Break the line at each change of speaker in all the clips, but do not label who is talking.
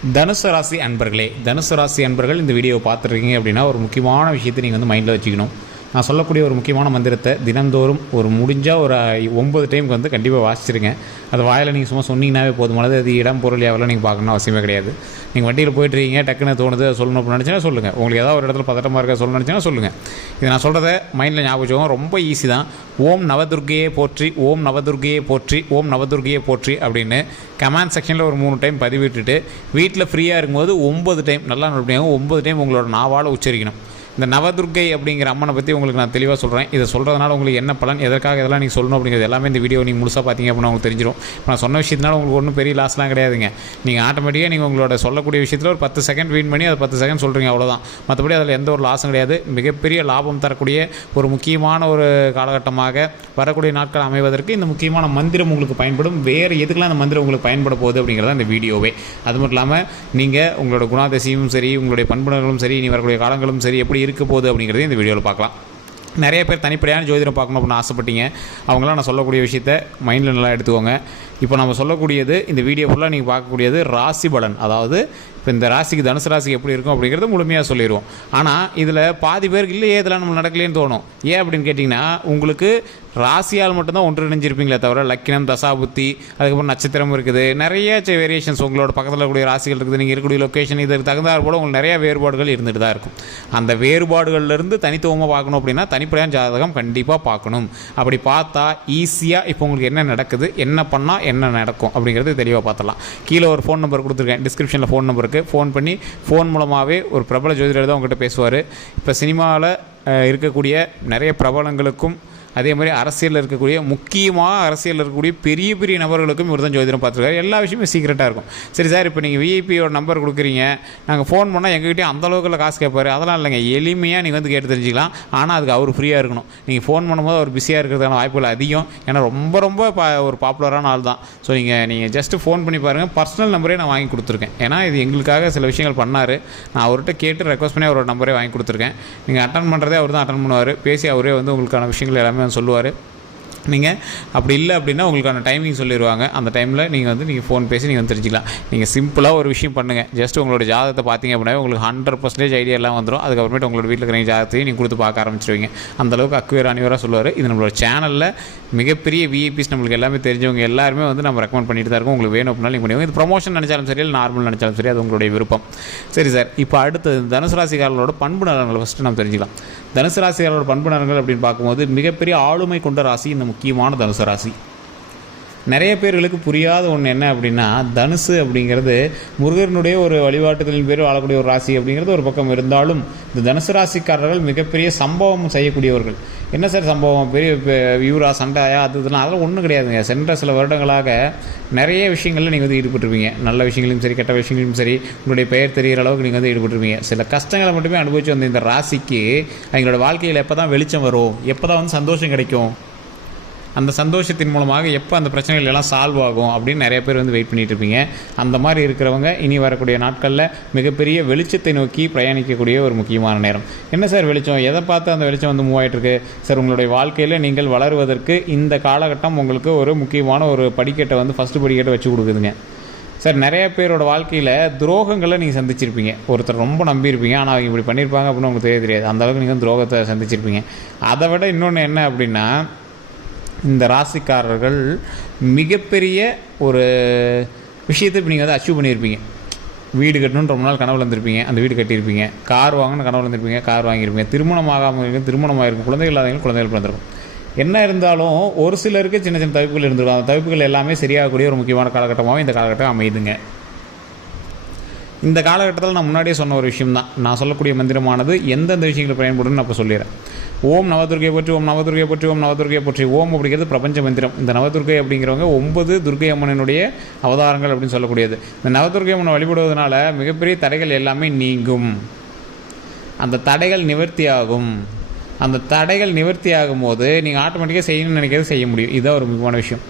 தனுசு ராசி அன்பர்களே தனுசு ராசி அன்பர்கள் இந்த வீடியோவை பார்த்துருக்கீங்க அப்படின்னா ஒரு முக்கியமான விஷயத்தை நீங்கள் வந்து மைண்டில் வச்சுக்கணும். நான் சொல்லக்கூடிய ஒரு முக்கியமான மந்திரத்தை தினந்தோறும் ஒரு முடிஞ்சால் ஒரு ஒம்பது டைமுக்கு வந்து கண்டிப்பாக வாசிச்சிருங்க. அது வாயில் நீங்கள் சும்மா சொன்னீங்கன்னாவே போதுமானது அது இடம் பொருள் எவ்வளோ நீங்கள் பார்க்கணும் அவசியமே கிடையாது. நீங்கள் வண்டியில் போயிட்டுருக்கீங்க டக்குன்னு தோணுது சொல்லணும் அப்படின்னு நினச்சினா சொல்லுங்கள் உங்களுக்கு ஏதாவது ஒரு இடத்துல பதட்டமாக இருக்க சொல்லணும்னு நினச்சினா சொல்லுங்கள் இது நான் சொல்கிறத மைண்டில் ஞாபகம் ரொம்ப ஈஸி தான். ஓம் நவதுர்கையே போற்றி ஓம் நவதுர்கையே போற்றி ஓம் நவதுர்கையே போற்றி அப்படின்னு கமெண்ட் செக்ஷனில் ஒரு மூணு டைம் பதிவிட்டுட்டு வீட்டில் ஃப்ரீயாக இருக்கும்போது ஒம்பது டைம் நல்லா நோட் ஒம்பது டைம் உங்களோட நாவால் உச்சரிக்கணும். இந்த நவதுர்க்கை அப்படிங்கிற அம்மனை பற்றி உங்களுக்கு நான் தெளிவாக சொல்கிறேன் இதை சொல்கிறதுனால உங்களுக்கு என்ன பலன் எதற்காக இதெல்லாம் நீங்கள் சொல்லணும் அப்படிங்கிறது எல்லாமே இந்த வீடியோ நீங்கள் முழுசாக பார்த்தீங்க அப்படின்னா உங்களுக்கு தெரிஞ்சிடும் இப்போ நான் சொன்ன விஷயத்தினால உங்களுக்கு ஒன்றும் பெரிய லாஸ்லாம் கிடையாதுங்க. நீங்கள் ஆட்டோமேட்டிக்காக நீங்கள் உங்களோட சொல்லக்கூடிய விஷயத்தில் ஒரு பத்து செகண்ட் வீன் பண்ணி அதை பத்து செகண்ட் சொல்கிறீங்க அவ்வளோதான் மற்றபடி அதில் எந்த ஒரு லாஸும் கிடையாது. மிகப்பெரிய லாபம் தரக்கூடிய ஒரு முக்கியமான ஒரு காலகட்டமாக வரக்கூடிய நாட்கள் அமைவதற்கு இந்த முக்கியமான மந்திரம் உங்களுக்கு பயன்படும். வேறு எதுக்கெல்லாம் அந்த மந்திரம் உங்களுக்கு பயன்பட போகுது அப்படிங்கிறது அந்த வீடியோவே. அது மட்டும் இல்லாமல் நீங்கள் உங்களோட குணாதிசையும் சரி உங்களுடைய பண்புணர்களும் சரி இனி வரக்கூடிய காலங்களும் சரி எப்படி இருக்க போகுது அப்படிங்கிறதையும் இந்த வீடியோவில் பார்க்கலாம். நிறைய பேர் தனிப்படையான ஜோதிடம் பார்க்கணும் அப்படின்னு ஆசைப்பட்டீங்க. அவங்களாம் நான் சொல்லக்கூடிய விஷயத்த மைண்டில் நல்லா எடுத்துக்கோங்க. இப்போ நம்ம சொல்லக்கூடியது இந்த வீடியோ ஃபுல்லாக நீங்கள் பார்க்கக்கூடியது ராசி பலன். அதாவது இப்போ இந்த ராசிக்கு தனுசு ராசிக்கு எப்படி இருக்கும் அப்படிங்கிறது முழுமையாக சொல்லிடுவோம் ஆனால் இதில் பாதி பேருக்கு இல்லையே இதெல்லாம் நம்ம நடக்கலேன்னு தோணும். ஏன் அப்படின்னு கேட்டிங்கன்னா உங்களுக்கு ராசியால் மட்டும்தான் ஒன்றிணைஞ்சிருப்பீங்களே தவிர லக்கினம் தசாபுத்தி அதுக்கப்புறம் நட்சத்திரம் இருக்குது. நிறைய வேரியேஷன்ஸ் உங்களோட பக்கத்தில் இருக்கக்கூடிய ராசிகள் இருக்குது. நீங்கள் இருக்கக்கூடிய லொக்கேஷன் இதற்கு தகுந்தாற் போல் உங்களுக்கு நிறைய வேறுபாடுகள் இருந்துட்டு தான் இருக்கும். அந்த வேறுபாடுகள்லேருந்து தனித்துவமாக பார்க்கணும் அப்படின்னா தனிப்படையான ஜாதகம் கண்டிப்பாக பார்க்கணும். அப்படி பார்த்தா ஈஸியாக இப்போ உங்களுக்கு என்ன நடக்குது என்ன பண்ணால் என்ன நடக்கும் அப்படிங்கிறது தெளிவாக பார்த்தலாம் கீழே ஒரு ஃபோன் நம்பர் கொடுத்துருக்கேன். டிஸ்கிரிப்ஷனில் ஃபோன் நம்பருக்கு ஃபோன் பண்ணி ஃபோன் மூலமாகவே ஒரு பிரபல ஜோதிடர் தான் உங்கள்கிட்ட பேசுவார். இப்போ சினிமாவில் இருக்கக்கூடிய நிறைய பிரபலங்களுக்கும் அதே மாதிரி அரசியலில் இருக்கக்கூடிய முக்கியமாக அரசியலில் இருக்கக்கூடிய பெரிய பெரிய நபர்களுக்கும் இவர் தான் ஜோதிடம் பார்த்துருக்காரு. எல்லா விஷயமும் சீக்கிரட்டாக இருக்கும். சரி சார் இப்போ நீங்கள் விஐபியோட நம்பர் கொடுக்குறீங்க. நாங்கள் ஃபோன் பண்ணால் எங்ககிட்டயே அந்தளவுக்குள்ள காசு கேட்பாரு. அதெல்லாம் இல்லைங்க. எளிமையாக நீங்கள் வந்து கேட்டு தெரிஞ்சுக்கலாம். ஆனால் அதுக்கு அவர் ஃப்ரீயாக இருக்கணும். நீங்கள் ஃபோன் பண்ணும்போது அவர் பிஸியாக இருக்கிறதுக்கான வாய்ப்புகள் அதிகம். ஏன்னா ரொம்ப ரொம்ப பா ஒரு பாப்புலரான ஆள் தான். ஸோ நீங்கள் நீங்கள் ஜஸ்ட்டு ஃபோன் பண்ணி பாருங்கள் பர்சனல் நம்பரே நான் வாங்கி கொடுத்துருக்கேன். ஏன்னா இது எங்களுக்காக சில விஷயங்கள் பண்ணார். நான் அவர்கிட்ட கேட்டு ரெக்வஸ்ட் பண்ணி அவரோட நம்பரே வாங்கி கொடுத்துருக்கேன். நீங்கள் அட்டன் பண்ணுறதே அவர் தான் அட்டன் பண்ணுவார். பேசி அவரே வந்து உங்களுக்கான விஷயங்கள் எல்லாமே வந்து சொல்லுவார். நீங்கள் அப்படி இல்லை அப்படின்னா உங்களுக்கான டைமிங் சொல்லிடுவாங்க அந்த டைமில் நீங்கள் வந்து நீங்கள் ஃபோன் பேசி நீங்கள் வந்து தெரிஞ்சுக்கலாம். நீங்கள் சிம்பிளாக ஒரு விஷயம் பண்ணுங்கள் ஜஸ்ட் உங்களோட ஜாதகத்தை பார்த்தீங்க அப்படின்னா உங்களுக்கு ஹண்ட்ரட் பர்சன்டேஜ் ஐடியா எல்லாம் வந்துடும் அதுக்கப்புறமேட்டு உங்களோட வீட்டில் இருக்கிற ஜாதகத்தையும் நீங்கள் கொடுத்து பார்க்க ஆரம்பிச்சிருவீங்க. அந்தளவுக்கு அக்குவேர் அனிவராக சொல்லுவார். இது நம்மளோட சேனலில் மிகப்பெரிய விஐபிஸ் நம்மளுக்கு எல்லாமே தெரிஞ்சவங்க எல்லாருமே வந்து நம்ம ரெக்கமெண்ட் பண்ணிட்டு தான் இருக்கோம். உங்களுக்கு வேணும் அப்படின்னா நீங்கள் பண்ணுவோம் இது ப்ரொமோஷன் நினச்சாலும் சரி இல்லை நார்மல் நினச்சாலும் சரி அது உங்களுடைய விருப்பம். சரி சார் இப்போ அடுத்தது தனுசு ராசிக்காரர்களோட பண்பு நலன்களை ஃபஸ்ட்டு நம்ம தெரிஞ்சுக்கலாம். தனுசு ராசியாளர் பண்பு நலன்கள் அப்படின்னு பார்க்கும்போது மிகப்பெரிய ஆளுமை கொண்ட ராசி இந்த முக்கியமான தனுசு ராசி. நிறைய பேர்களுக்கு புரியாத ஒன்று என்ன அப்படின்னா தனுசு அப்படிங்கிறது முருகனுடைய ஒரு வழிபாட்டுகளின் பேர் வாழக்கூடிய ஒரு ராசி அப்படிங்கிறது ஒரு பக்கம் இருந்தாலும் இந்த தனுசு ராசிக்காரர்கள் மிகப்பெரிய சம்பவம் செய்யக்கூடியவர்கள். என்ன சார் சம்பவம்? பெரிய வியூரா சண்டாயா அது இதெல்லாம் அதெல்லாம் ஒன்றும் கிடையாதுங்க. சென்ற சில வருடங்களாக நிறைய விஷயங்களில் நீங்கள் வந்து ஈடுபட்டிருப்பீங்க. நல்ல விஷயங்களையும் சரி கெட்ட விஷயங்களையும் சரி உங்களுடைய பெயர் தெரிகிற அளவுக்கு நீங்கள் வந்து ஈடுபட்டிருப்பீங்க. சில கஷ்டங்களை மட்டுமே அனுபவிச்சு வந்த இந்த ராசிக்கு அவங்களோட வாழ்க்கையில் எப்போ தான் வெளிச்சம் வரும் எப்போ தான் வந்து சந்தோஷம் கிடைக்கும்? அந்த சந்தோஷத்தின் மூலமாக எப்போ அந்த பிரச்சனைகள் எல்லாம் சால்வ் ஆகும் அப்படின்னு நிறைய பேர் வந்து வெயிட் பண்ணிட்டு இருப்பீங்க. அந்த மாதிரி இருக்கிறவங்க இனி வரக்கூடிய நாட்களில் மிகப்பெரிய வெளிச்சத்தை நோக்கி பிரயாணிக்கக்கூடிய ஒரு முக்கியமான நேரம். என்ன சார் வெளிச்சம்? எதை பார்த்து அந்த வெளிச்சம் வந்து மூவ் ஆகிட்டு இருக்கு? சார் உங்களுடைய வாழ்க்கையில் நீங்கள் வளருவதற்கு இந்த காலகட்டம் உங்களுக்கு ஒரு முக்கியமான ஒரு படிக்கட்டை வந்து ஃபஸ்ட்டு படிக்கட்டை வச்சு கொடுக்குதுங்க. சார் நிறைய பேரோட வாழ்க்கையில் துரோகங்களை நீங்கள் சந்திச்சிருப்பீங்க. ஒருத்தர் ரொம்ப நம்பியிருப்பீங்க. ஆனால் அவங்க இப்படி பண்ணியிருப்பாங்க அப்படின்னு உங்களுக்கு தெரிய தெரியாது. அந்தளவுக்கு நீங்கள் துரோகத்தை சந்திச்சிருப்பீங்க. அதை விட இன்னொன்று என்ன அப்படின்னா இந்த ராசிக்காரர்கள் மிகப்பெரிய ஒரு விஷயத்தை இப்போ நீங்கள் வந்து அச்சீவ் பண்ணியிருப்பீங்க. வீடு கட்டணும்னு ரொம்ப நாள் கனவு வந்திருப்பீங்க அந்த வீடு கட்டியிருப்பீங்க. கார் வாங்கணும்னு கனவு வந்திருப்பீங்க கார் வாங்கியிருப்பீங்க. திருமணம் ஆகாமல் இருக்கும் திருமணம் ஆகிருக்கும் குழந்தைகள் இல்லாதவங்க குழந்தைகள் பிறந்திருக்கும். என்ன இருந்தாலும் ஒரு சிலருக்கு சின்ன சின்ன தவிப்புகள் இருந்திருக்கும். அந்த தவிப்புகள் எல்லாமே சரியாகக்கூடிய ஒரு முக்கியமான காலகட்டமாகவும் இந்த காலகட்டம் அமையுதுங்க. இந்த காலகட்டத்தில் நான் முன்னாடியே சொன்ன ஒரு விஷயம் தான் நான் சொல்லக்கூடிய மந்திரமானது எந்தெந்த விஷயங்களை பயன்படும் நான் இப்போ சொல்லிடுறேன். ஓம் நவதுர்கை பற்றி ஓம் நவதுர்கை பற்றி ஓம் நவதுர்கை பற்றி. ஓம் அப்படிங்கிறது பிரபஞ்ச மந்திரம். இந்த நவதுர்கை அப்படிங்கிறவங்க ஒன்பது துர்கை அம்மனினுடைய அவதாரங்கள் அப்படின்னு சொல்லக்கூடியது. இந்த நவதுர்கை அம்மனை வழிபடுவதனால மிகப்பெரிய தடைகள் எல்லாமே நீங்கும். அந்த தடைகள் நிவர்த்தியாகும். அந்த தடைகள் நிவர்த்தி ஆகும்போது நீங்கள் ஆட்டோமேட்டிக்காக செய்யணும்னு நினைக்கிறது செய்ய முடியும். இதுதான் ஒரு முக்கியமான விஷயம்.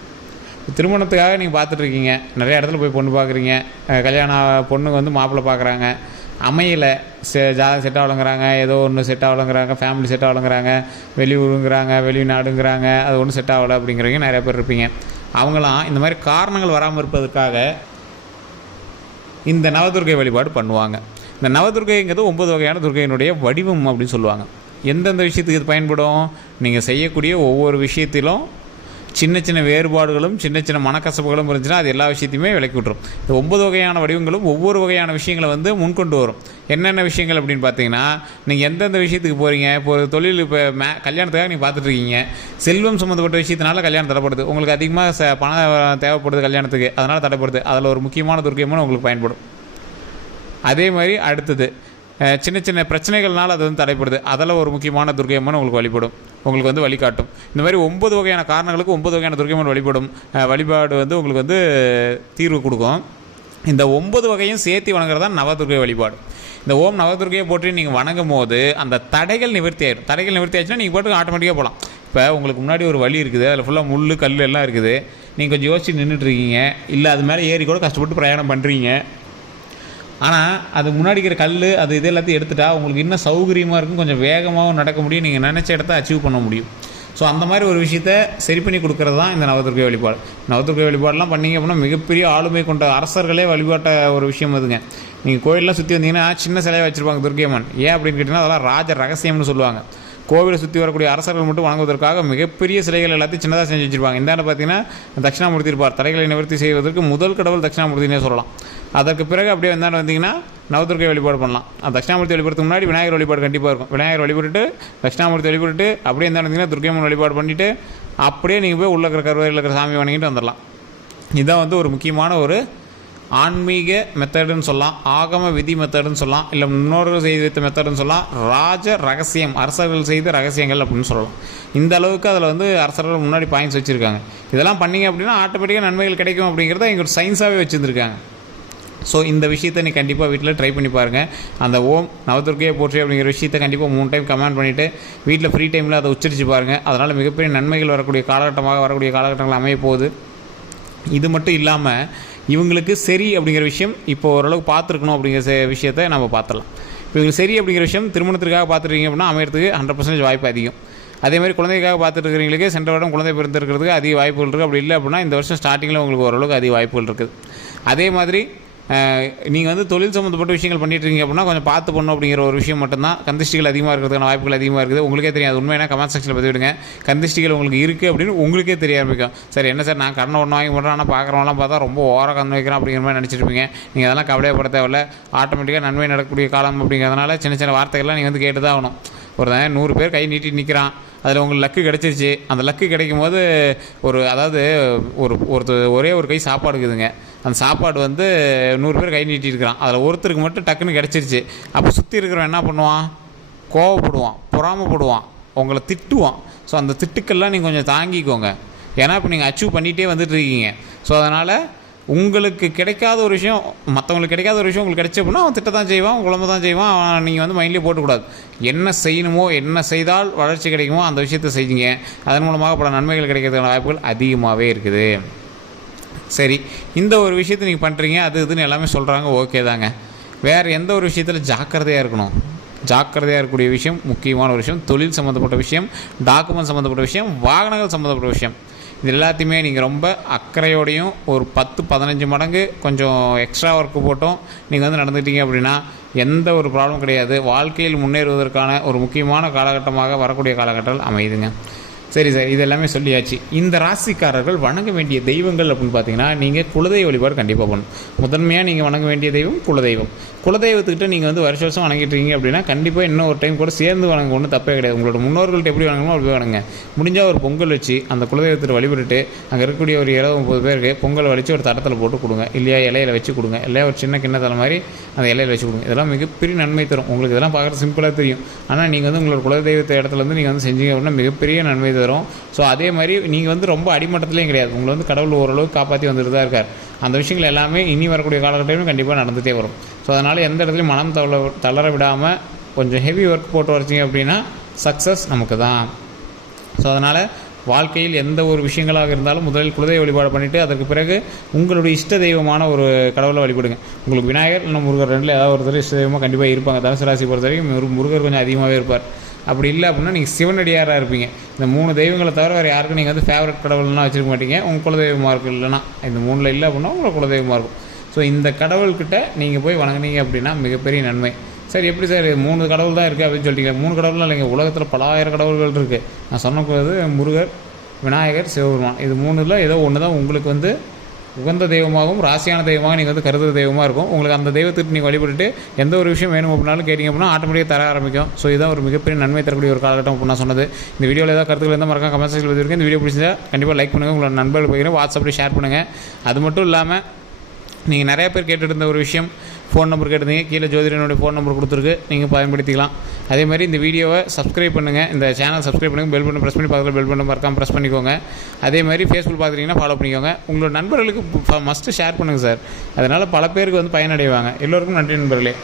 திருமணத்துக்காக நீங்கள் பார்த்துட்ருக்கீங்க நிறைய இடத்துல போய் பொண்ணு பார்க்குறீங்க. கல்யாணம் பொண்ணுங்க வந்து மாப்பிள்ளை பார்க்குறாங்க. அமையலை. செ ஜாதகம் செட் ஆகலங்கிறாங்க ஏதோ ஒன்று செட் ஆகலங்கிறாங்க ஃபேமிலி செட் ஆகலங்கிறாங்க வெளியூருங்கிறாங்க வெளிநாடுங்கிறாங்க அது ஒன்றும் செட் ஆகலை அப்படிங்கிறவங்க நிறைய பேர் இருப்பீங்க. அவங்களாம் இந்த மாதிரி காரணங்கள் வராமல் இருப்பதற்காக இந்த நவதுர்கை வழிபாடு பண்ணுவாங்க. இந்த நவதுர்கைங்கிறது ஒன்பது வகையான துர்கையினுடைய வடிவம் அப்படின்னு சொல்லுவாங்க. எந்தெந்த விஷயத்துக்கு இது பயன்படும்? நீங்கள் செய்யக்கூடிய ஒவ்வொரு விஷயத்திலும் சின்ன சின்ன வேறுபாடுகளும் சின்ன சின்ன மனக்கசப்புகளும் இருந்துச்சுன்னா அது எல்லா விஷயத்தையுமே விலக்கி விட்டுரும். இந்த ஒன்பது வகையான வடிவங்களும் ஒவ்வொரு வகையான விஷயங்களை வந்து முன்கொண்டு வரும். என்னென்ன விஷயங்கள் அப்படின்னு பார்த்தீங்கன்னா நீங்கள் எந்தெந்த விஷயத்துக்கு போகிறீங்க இப்போ ஒரு தொழில் இப்போ மே கல்யாணத்துக்காக நீங்கள் பார்த்துட்ருக்கீங்க. செல்வம் சம்மந்தப்பட்ட விஷயத்தினால கல்யாணம் தடைப்படுது உங்களுக்கு அதிகமாக ச பணம் தேவைப்படுது கல்யாணத்துக்கு. அதனால் தடைப்படுது அதில் ஒரு முக்கியமான துர்க்கியமான உங்களுக்கு பயன்படும். அதே மாதிரி அடுத்தது சின்ன சின்ன பிரச்சனைகள்னால அது வந்து தடைப்படுது அதில் ஒரு முக்கியமான துர்க்கியமான உங்களுக்கு வழிபடும். உங்களுக்கு வந்து வழிகாட்டும். இந்த மாதிரி ஒன்பது வகையான காரணங்களுக்கு ஒன்பது வகையான துர்க்கைமன் வழிபடும் வழிபாடு வந்து உங்களுக்கு வந்து தீர்வு கொடுக்கும். இந்த ஒன்பது வகையும் சேர்த்து வணங்குறது தான் நவதுர்கை வழிபாடு. இந்த ஓம் நவதுர்கையை போட்டு நீங்கள் வணங்கும் போது அந்த தடைகள் நிவர்த்தி ஆயிடும் தடைகள் நிவர்த்தி ஆச்சுன்னா நீங்கள் பாட்டுக்கு ஆட்டோமேட்டிக்காக போகலாம் இப்போ உங்களுக்கு முன்னாடி ஒரு வழி இருக்குது. அதில் ஃபுல்லாக முள் கல் எல்லாம் இருக்குது. நீங்கள் கொஞ்சம் யோசிச்சு நின்றுட்டு இருக்கீங்க. இல்லை அது மேலே ஏறி கூட கஷ்டப்பட்டு பிரயாணம் பண்ணுறீங்க ஆனால் அது முன்னாடி இருக்கிற கல் அது இது எல்லாத்தையும் எடுத்துட்டா உங்களுக்கு இன்னும் சௌகரியமாக இருக்கும் கொஞ்சம் வேகமாகவும் நடக்க முடியும் நீங்கள் நினச்ச இடத்த அச்சீவ் பண்ண முடியும். ஸோ அந்த மாதிரி ஒரு விஷயத்த சரி பண்ணி கொடுக்கறது தான் இந்த நவதுர்க்கை வழிபாடு. நவதுர்க்கை வழிபாடெலாம் பண்ணீங்க அப்படின்னா மிகப்பெரிய ஆளுமை கொண்ட அரசர்களே வழிபாட்ட ஒரு விஷயம் அதுங்க. நீங்கள் கோயிலெலாம் சுற்றி வந்தீங்கன்னா சின்ன சிலையை வச்சுருப்பாங்க துர்க்கையம்மன் ஏன் அப்படின்னு கேட்டிங்கன்னா அதெல்லாம் ராஜ ரகசியம்னு சொல்லுவாங்க. கோவிலை சுற்றி வரக்கூடிய அரசர்கள் மட்டும் வணங்குவதற்காக மிகப்பெரிய சிலைகள் எல்லாத்தையும் சின்னதாக செஞ்சு வச்சிருப்பாங்க. இந்தாண்ட பார்த்தீங்கன்னா தட்சிணாமூர்த்தி இருப்பார். தடைகளை நிவர்த்தி செய்வதற்கு முதல் கடவுள் தட்சிணாமூர்த்தினே சொல்லலாம். அதற்கு பிறகு அப்படியே வந்தாண்ட வந்தீங்கன்னா நவதுர்க்கை வழிபாடு பண்ணலாம். அந்த தட்சிணாமூர்த்தி வழிபடுறதுக்கு முன்னாடி விநாயகர் வழிபாடு கண்டிப்பாக இருக்கும். விநாயகர் வழிபட்டு தட்சிணாமூர்த்தி வழிபட்டு அப்படியே இருந்தால் வந்தீங்கன்னா துர்க்கையம்மன் வழிபாடு பண்ணிவிட்டு அப்படியே நீங்கள் போய் உள்ள இருக்கிற கருவறையில் இருக்கிற சாமி வணங்கிட்டு வந்துடலாம். இதுதான் வந்து ஒரு முக்கியமான ஒரு ஆன்மீக மெத்தடுன்னு சொல்லலாம் ஆகம விதி மெத்தடுன்னு சொல்லலாம் இல்லை முன்னோர்கள் செய்து வைத்த மெத்தடுன்னு சொல்லலாம் ராஜ ரகசியம் அரசர்கள் செய்த ரகசியங்கள் அப்படின்னு சொல்லலாம். இந்த அளவுக்கு அதில் வந்து அரசர்கள் முன்னாடி பாயிண்ட்ஸ் வச்சுருக்காங்க. இதெல்லாம் பண்ணீங்க அப்படின்னா ஆட்டோமேட்டிக்காக நன்மைகள் கிடைக்கும் அப்படிங்கிறத எங்களுக்கு ஒரு சயின்ஸாகவே வச்சுருந்துருக்காங்க. ஸோ இந்த விஷயத்தை நீ கண்டிப்பாக வீட்டில் ட்ரை பண்ணி பாருங்கள் அந்த ஓம் நவதுர்க்கையை போற்றி அப்படிங்கிற விஷயத்தை கண்டிப்பாக மூணு டைம் கமெண்ட் பண்ணிவிட்டு வீட்டில் ஃப்ரீ டைமில் அதை உச்சரித்து பாருங்கள் அதனால் மிகப்பெரிய நன்மைகள் வரக்கூடிய காலகட்டமாக வரக்கூடிய காலகட்டங்கள் அமைய போகுது இது மட்டும் இல்லாமல் இவங்களுக்கு சரி அப்படிங்கிற விஷயம் இப்போ ஓரளவுக்கு பார்த்துருக்கணும் அப்படிங்கிற செ- விஷயத்தை நம்ம பார்த்துடலாம். இப்போ இவங்களுக்கு சரி அப்படிங்கிற விஷயம் திருமணத்திற்காக பார்த்துருக்கீங்க அப்படின்னா அமையறதுக்கு ஹண்ட்ரட் பர்சன்டேஜ் வாய்ப்பு அதிகம். அதே மாதிரி குழந்தைக்காக பார்த்துட்டு இருக்கிறவங்களுக்கு சென்ற வருடம் குழந்தை பிறந்திருக்கிறதுக்கு அதிக வாய்ப்புகள் இருக்குது அப்படி இல்லை அப்படின்னா இந்த வருஷம் ஸ்டார்டிங்கில் உங்களுக்கு ஓரளவுக்கு அதிக வாய்ப்புகள் இருக்குது. அதே மாதிரி நீங்கள் வந்து தொழில் சம்மந்தப்பட்ட விஷயங்கள் பண்ணிட்டு இருக்கீங்க அப்படின்னா கொஞ்சம் பார்த்து பண்ணணும் அப்படிங்கிற ஒரு விஷயம் மட்டும்தான். கந்திஷ்டிகள் அதிகமாக இருக்கிறதுக்கான வாய்ப்புகள் அதிகமாக இருக்குது. உங்களுக்கே தெரியும் அது உண்மையான கமெண்ட் செக்ஷனில் பதிவிடுங்க. கந்திஷ்டிகள் உங்களுக்கு இருக்குது அப்படின்னு உங்களுக்கே தெரிய ஆரம்பிக்கும். சார் என்ன சார் நான் கண்ணை ஒன்று வாங்கி பண்ணுறேன் ஆனால் பார்க்குறவங்களாம் பார்த்தா ரொம்ப ஓர கந்து வைக்கிறேன் அப்படிங்கிற மாதிரி நினச்சிருப்பீங்க நீங்கள் அதெல்லாம் கவலையப்பட தேவையில்ல. ஆட்டோமேட்டிக்காக நன்மை நடக்கக்கூடிய காலம் அப்படிங்கிறதுனால சின்ன சின்ன வார்த்தைகள்லாம் நீங்கள் வந்து கேட்டு தான் ஆகணும். ஒரு நூறு பேர் கை நீட்டி நிற்கிறான் அதில் உங்களுக்கு லக்கு கிடச்சிருச்சு. அந்த லக்கு கிடைக்கும் போது ஒரு அதாவது ஒரு ஒருத்தர் ஒரே ஒரு கை சாப்பாடு இருக்குதுங்க அந்த சாப்பாடு வந்து நூறு பேர் கை நீட்டிருக்கிறான் அதில் ஒருத்தருக்கு மட்டும் டக்குன்னு கிடச்சிருச்சு. அப்போ சுற்றி இருக்கிறவன் என்ன பண்ணுவான்? கோவப்படுவான் பொறாமப்படுவான் உங்களை திட்டுவான். ஸோ அந்த திட்டுக்கெல்லாம் நீங்கள் கொஞ்சம் தாங்கிக்கோங்க. ஏன்னா இப்போ நீங்கள் அச்சீவ் பண்ணிகிட்டே வந்துட்டு இருக்கீங்க. ஸோ அதனால் உங்களுக்கு கிடைக்காத ஒரு விஷயம் மற்றவங்களுக்கு கிடைக்காத ஒரு விஷயம் உங்களுக்கு கிடைச்ச அப்படின்னா அவன் திட்ட தான் செய்வான் குழம்பு தான் செய்வான் அவன் நீங்கள் வந்து மைண்ட்லேயே போட்டுக்கூடாது. என்ன செய்யணுமோ என்ன செய்தால் வளர்ச்சி கிடைக்குமோ அந்த விஷயத்தை செய்யுங்க அதன் மூலமாக பல நன்மைகள் கிடைக்கிறதுக்கான வாய்ப்புகள் அதிகமாகவே இருக்குது. சரி இந்த ஒரு விஷயத்தை நீங்கள் பண்ணுறீங்க அது இதுன்னு எல்லாமே சொல்கிறாங்க ஓகே தாங்க. வேறு எந்த ஒரு விஷயத்தில் ஜாக்கிரதையாக இருக்கணும்? ஜாக்கிரதையாக இருக்கக்கூடிய விஷயம் முக்கியமான ஒரு விஷயம் தொழில் சம்மந்தப்பட்ட விஷயம் டாக்குமெண்ட் சம்மந்தப்பட்ட விஷயம் வாகனங்கள் சம்மந்தப்பட்ட விஷயம். இது எல்லாத்தையுமே நீங்கள் ரொம்ப அக்கறையோடையும் ஒரு பத்து பதினஞ்சு மடங்கு கொஞ்சம் எக்ஸ்ட்ரா ஒர்க்கு போட்டும் நீங்கள் வந்து நடந்துக்கிட்டீங்க அப்படின்னா எந்த ஒரு ப்ராப்ளம் கிடையாது. வாழ்க்கையில் முன்னேறுவதற்கான ஒரு முக்கியமான காலகட்டமாக வரக்கூடிய காலகட்டங்கள் அமையுதுங்க. சரி சார் இது எல்லாமே சொல்லியாச்சு. இந்த ராசிக்காரர்கள் வணங்க வேண்டிய தெய்வங்கள் அப்படின்னு பார்த்தீங்கன்னா நீங்கள் குலதெய்வ வழிபாடு கண்டிப்பாக பண்ணணும். முதன்மையாக நீங்கள் வணங்க வேண்டிய தெய்வம் குலதெய்வம். குலதெய்வத்துக்கிட்ட நீங்கள் வந்து வருஷ வருஷம் வணங்கிட்டு இருக்கீங்க அப்படின்னா கண்டிப்பாக இன்னும் ஒரு டைம் கூட சேர்ந்து வணங்க ஒன்றும் தப்பே கிடையாது. உங்களோட முன்னோர்கள்ட்ட எப்படி வணங்கணுமோ அப்படி வணங்க. முடிஞ்சால் ஒரு பொங்கல் வச்சு அந்த குலதெய்வத்தை வழிபட்டுட்டு அங்கே இருக்கக்கூடிய ஒரு இருபது முப்பது பேருக்கு பொங்கல் வலிச்சு ஒரு தரத்தில் போட்டு கொடுங்க. இல்லையா இலையில வச்சு கொடுங்க. இல்லையா ஒரு சின்ன கிண்ணத்தில் மாதிரி அந்த இலையில வச்சு கொடுங்க. இதெல்லாம் மிகப்பெரிய நன்மை தரும். உங்களுக்கு இதெல்லாம் பார்க்குறது சிம்பிளாக தெரியும். ஆனால் நீங்கள் வந்து உங்களோட குலதெய்வத்தை இடத்துல வந்து நீங்கள் வந்து செஞ்சீங்க அப்படின்னா மிகப்பெரிய நன்மை தரும். ஸோ அதே மாதிரி நீங்கள் வந்து ரொம்ப அடிமட்டத்துலேயும் கிடையாது. உங்களை வந்து கடவுள் ஓரளவுக்கு காப்பாற்றி வந்துட்டு தான் இருக்கார். அந்த விஷயங்கள் எல்லாமே இனி வரக்கூடிய காலகட்டத்திலும் கண்டிப்பாக நடந்துகிட்டே வரும். ஸோ அதனால் எந்த இடத்துலையும் மனம் தளர தளர விடாமல் கொஞ்சம் ஹெவி ஒர்க் போட்டு வரைச்சிங்க அப்படின்னா சக்ஸஸ் நமக்கு தான் ஸோ அதனால் வாழ்க்கையில் எந்த ஒரு விஷயங்களாக இருந்தாலும் முதலில் குலதெய்வ வழிபாடு பண்ணிவிட்டு அதற்கு பிறகு உங்களுடைய இஷ்ட தெய்வமான ஒரு கடவுளை வழிபடுங்க. உங்களுக்கு விநாயகர் இல்லை முருகர் ரெண்டில் ஏதாவது ஒருத்தர் இஷ்ட தெய்வமாக கண்டிப்பாக இருப்பாங்க. தனுசு ராசி பொறுத்த வரைக்கும் முருகர் கொஞ்சம் அதிகமாகவே இருப்பார். அப்படி இல்லை அப்படின்னா நீங்கள் சிவனடியாராக இருப்பீங்க. இந்த மூணு தெய்வங்களை தவிர வேறு யாருக்கும் நீங்கள் வந்து ஃபேவரட் கடவுள்லாம் வச்சுருக்க மாட்டீங்க. உங்கள் குலதெய்வமாக இருக்கும் இல்லைன்னா. இந்த மூணில் இல்லை அப்படின்னா உங்களோட குலதெய்வமாக இருக்கும் ஸோ இந்த கடவுள்கிட்ட நீங்கள் போய் வணங்குனீங்க அப்படின்னா மிகப்பெரிய நன்மை. சரி எப்படி சார் மூணு கடவுள் தான் இருக்குது அப்படின்னு சொல்லிட்டீங்க. மூணு கடவுள்லாம் இல்லைங்க. உலகத்தில் பல ஆயிரம் கடவுள்கள் இருக்குது நான் சொன்னது முருகர் விநாயகர் சிவபெருமான். இது மூணுல ஏதோ ஒன்று தான் உங்களுக்கு வந்து உகந்த தெய்வமாகவும் ராசியான தெய்வமாக நீங்கள் வந்து கருதுகிற தெய்வமாக இருக்கும். உங்களுக்கு அந்த தெய்வத்துக்கு நீங்கள் வழிபட்டுட்டு எந்த ஒரு விஷயம் வேணும் அப்படின்னாலும் கேட்டிங்க அப்படின்னா ஆட்டோமேட்டிக்காக தர ஆரம்பிக்கும். ஸோ இதான் ஒரு மிகப்பெரிய நன்மை தரக்கூடிய ஒரு காலகட்டம் அப்படின்னு நான் சொன்னது. இந்த வீடியோவில் ஏதாவது கருத்துக்கள் இருந்தால் மறக்காம கமெண்ட் செக்ஷன் இந்த வீடியோ பிடிச்சிருந்தா கண்டிப்பாக லைக் பண்ணுங்கள் உங்களோட நண்பர்கள் போகிறேன் வாட்ஸ்அப்பில் ஷேர் பண்ணுங்கள் அது மட்டும் இல்லாமல் நீங்கள் நிறைய பேர் கேட்டுட்டு இருந்த ஒரு விஷயம் ஃபோன் நம்பர் கேட்டிருந்தீங்க கீழே ஜோதிடனுடைய ஃபோன் நம்பர் கொடுத்துருக்கு நீங்கள் பயன்படுத்திக்கலாம். அதே மாதிரி இந்த வீடியோவை சப்ஸ்கிரைப் பண்ணுங்கள் இந்த சேனல் சப்ஸ்கிரைப் பண்ணுங்கள் பெல் பட்டன் ப்ரெஸ் பண்ணி பக்கத்தில் பெல் பட்டன் மறக்காமல் ப்ரெஸ் பண்ணிக்கோங்க. அதே மாதிரி ஃபேஸ்புக் பார்த்துட்டிங்கன்னா ஃபாலோ பண்ணிக்கோங்க. உங்களோட நண்பர்களுக்கு மஸ்ட்டு ஷேர் பண்ணுங்கள் சார் அதனால் பல பேருக்கு வந்து பயனடைவாங்க. எல்லோருக்கும் நன்றி நண்பர்களே.